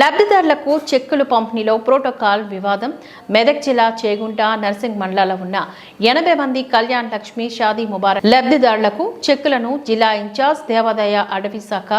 లబ్ధిదారులకు చెక్కులు పంపిణీలో ప్రోటోకాల్ వివాదం. మెదక్ జిల్లా చేగుంట నర్సింగ్ మండలాల్లో ఉన్న ఎనభై మంది కళ్యాణ్ లక్ష్మి షాదీ ముబారక్ లబ్ధిదారులకు చెక్కులను జిల్లా ఇన్ఛార్జ్ దేవాదాయ అటవీ శాఖ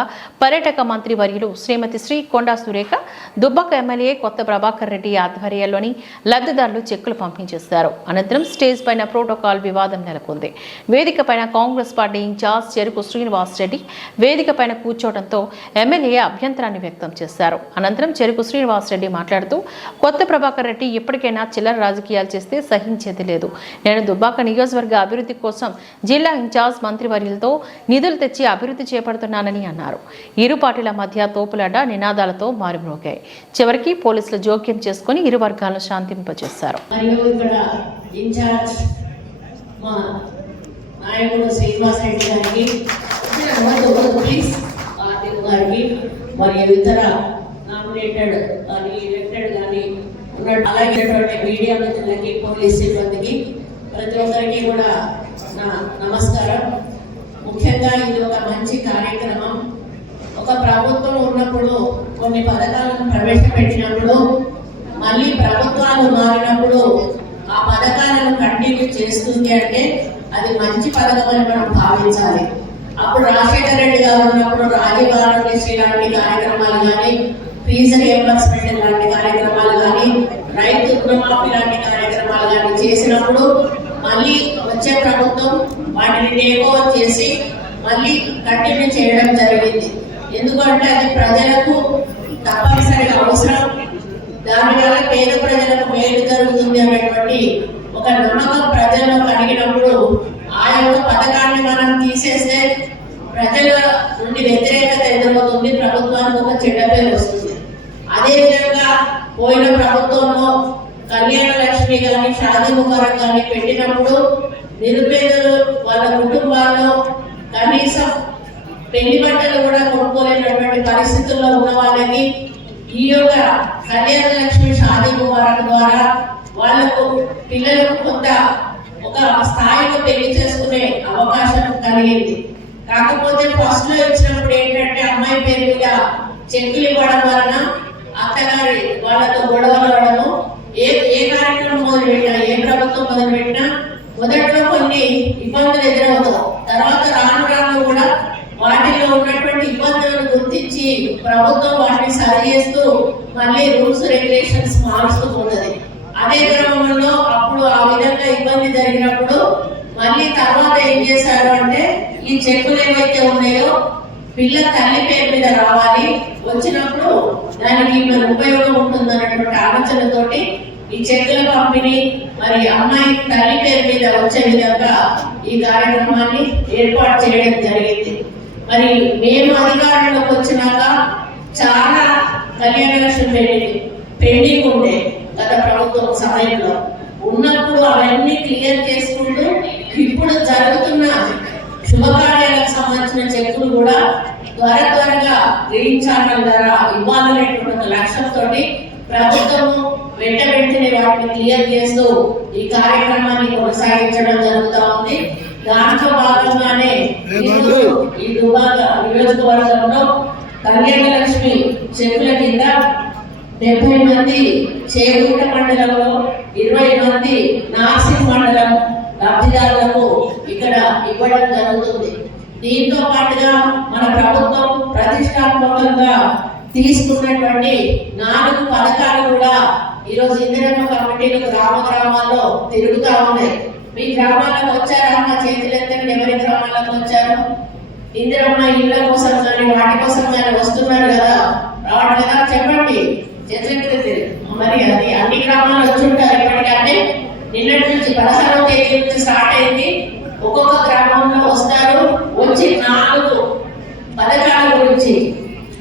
పర్యాటక మంత్రి వర్యులు శ్రీమతి శ్రీ కొండా సురేఖ దుబ్బక ఎమ్మెల్యే కొత్త ప్రభాకర్ రెడ్డి ఆధ్వర్యంలోని లబ్ధిదారులు చెక్కులు పంపిణీ చేశారు అనంతరం స్టేజ్ పైన ప్రోటోకాల్ వివాదం నెలకొంది. వేదిక పైన కాంగ్రెస్ పార్టీ ఇన్ఛార్జ్ చెరుకు శ్రీనివాస్ రెడ్డి వేదిక పైన కూర్చోవడంతో ఎమ్మెల్యే అభ్యంతరాన్ని వ్యక్తం చేశారు. అనంతరం చెరుకు శ్రీనివాస్ రెడ్డి మాట్లాడుతూ కొత్త ప్రభాకర్ రెడ్డి ఇప్పటికైనా చిల్లర రాజకీయాలు చేస్తే సహించేది లేదు. నేను దుబ్బాక నియోజకవర్గ అభివృద్ధి కోసం జిల్లా ఇన్ఛార్జ్ మంత్రివర్యులతో నిధులు తెచ్చి అభివృద్ధి చేపడుతున్నానని అన్నారు. ఇరు పార్టీల మధ్య తోపులడ్డ నినాదాలతో మారుమ్రోగాయి. చివరికి పోలీసులు జోక్యం చేసుకుని ఇరు వర్గాలను శాంతింపజేశారు. నాయకుడు శ్రీనివాస్ రెడ్డి గారికి గారికి మరియు ఇతర నామినేటెడ్ కానీ ఎలక్టెడ్ కానీ ఉన్న అలాగే మీడియా మిత్రులకి పోలీస్ సిబ్బందికి ప్రతి ఒక్కరికి కూడా నా నమస్కారం. ముఖ్యంగా ఇది ఒక మంచి కార్యక్రమం. ఒక ప్రభుత్వం ఉన్నప్పుడు కొన్ని పథకాలను ప్రవేశపెట్టినప్పుడు మళ్ళీ ప్రభుత్వాలు మారినప్పుడు ఆ పథకాలను కంటిన్యూ చేస్తుంది అంటే అది మంచి పథకం అని మనం భావించాలి. అప్పుడు రాజశేఖర రెడ్డి గారు ఉన్నప్పుడు రాజీవ్ గారు లాంటి కార్యక్రమాలు కానీ ఫీజు రియంబర్స్మెంట్ లాంటి కార్యక్రమాలు కానీ రైతు రుణమాఫీ లాంటి కార్యక్రమాలు కానీ చేసినప్పుడు మళ్ళీ వచ్చే ప్రభుత్వం వాటిని టేక్ ఓవర్ చేసి మళ్ళీ కంటిన్యూ చేయడం జరిగింది. ఎందుకంటే అది ప్రజలకు తప్పనిసరిగా అవసరం. దానివల్ల పేద ప్రజలకు మేలు జరుగుతుంది అనేటువంటి ఒక నమ్మకం ప్రజల్లో కలిగినప్పుడు ఆ యొక్క పథకాన్ని మనం తీసేస్తే ప్రజల నుండి వ్యతిరేకత ఎదురవుతుంది. ప్రభుత్వానికి ఒక చెడ్డ పేరు వస్తుంది. అదే విధంగా పోయిన ప్రభుత్వంలో కళ్యాణ లక్ష్మి కానీ షాదీ ముబారక్ కానీ పెట్టినప్పుడు నిరుపేదలు వాళ్ళ కుటుంబాల్లో కనీసం పెళ్ళి బట్టలు కూడా కొనుక్కోలేనటువంటి పరిస్థితుల్లో ఉన్న వాళ్ళకి ఈ యొక్క కళ్యాణ లక్ష్మి షాదీ ముబారక్ ద్వారా వాళ్ళకు పిల్లలకు కొంత ఒక స్థాయిలో పెళ్ళి చేసుకునే అవకాశం కలిగింది. కాకపోతే ఫస్ట్లో ఇచ్చినప్పుడు ఏంటంటే అమ్మాయి పేరు మీద చెక్కులు ఇవ్వడం వలన అత్తగారి వాళ్ళతో గొడవలు అవడము ఏ ఏ కార్యక్రమం మొదలు పెట్టినా ఏ ప్రభుత్వం మొదలు పెట్టినా మొదట్లో కొన్ని ఇబ్బందులు ఎదురవుతాం తర్వాత రాను రాను కూడా వాటిలో ఉన్నటువంటి ఇబ్బందులను గుర్తించి ప్రభుత్వం వాటిని సరి చేస్తూ మళ్ళీ రూల్స్ రెగ్యులేషన్స్ మారుస్తూ పోతుంది అదే క్రమంలో అప్పుడు ఆ విధంగా ఇబ్బంది జరిగినప్పుడు మళ్ళీ తర్వాత ఏం చేశారు అంటే ఈ చెక్కులు ఏవైతే ఉన్నాయో పిల్ల తల్లి పేరు మీద రావాలి. వచ్చినప్పుడు దానికి మరి ఉపయోగం ఉంటుంది అన్నటువంటి ఆలోచనతోటి ఈ చెక్కుల పంపిణీ మరి అమ్మాయి తల్లి పేరు మీద వచ్చే విధంగా ఈ కార్యక్రమాన్ని ఏర్పాటు చేయడం జరిగింది. మరి మేము అధికారంలోకి వచ్చినాక చాలా కళ్యాణ లక్ష్మి పెళ్ళి పెండింగ్ ఉండే గత ప్రభుత్వం సమయంలో. ఉన్నప్పుడు అవన్నీ క్లియర్ చేసుకుంటూ ఇప్పుడు జరుగుతున్న శుభకార్య చెక్కులు కూడా త్వర త్వరగా గ్రీన్ ఛానల్ ద్వారా ఇవ్వాలనేటువంటి ఒక లక్ష్యంతో ప్రభుత్వము వెంట వెంటనే వాటిని క్లియర్ చేస్తూ ఈ కార్యక్రమాన్ని కొనసాగించడం జరుగుతూ ఉంది. దాంట్లో భాగంగానే ఈ దుబాక నియోజకవర్గంలో కళ్యాణ లక్ష్మి చెక్కుల కింద డెబ్బై మంది చేగుంట మండలంలో ఇరవై మంది నాసిక్ మండలం లబ్ధిదారులకు ఇక్కడ ఇవ్వడం జరుగుతుంది. దీంతో పాటుగా మన ప్రభుత్వం ప్రతిష్టాత్మకంగా తీసుకున్నటువంటి నాలుగు పథకాలు కూడా ఈరోజు ఇందిరమ్మ కమిటీలు గ్రామ గ్రామాల్లో తిరుగుతా ఉన్నాయి. మీ గ్రామాలకు వచ్చారా? మా చేతులెత్తండి ఎవరి గ్రామాలకు వచ్చారు? ఇందిరమ్మ ఇళ్ళ కోసం కానీ వాటి కోసం కానీ వస్తున్నారు కదా. రావడం కదా? చెప్పండి. చేతులెత్తి మరి అది అన్ని గ్రామాలు వచ్చి ఉంటారు ఇప్పటికంటే నిన్నటి నుంచి పదహారవ తేదీ నుంచి స్టార్ట్ అయింది. ఒక్కొక్క గ్రామంలో వస్తారు. వచ్చి నాలుగు పథకాల గురించి.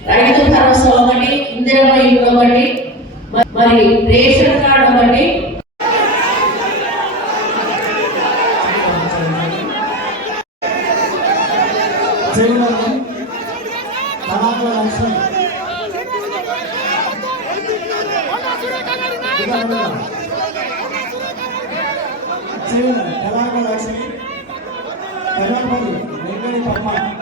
రైతు భరోసా ఒకటి ఇందిరమ్మ ఇల్లు ఒకటి మరి రేషన్ కార్డు ఒకటి. చేయడం కళాకార 何?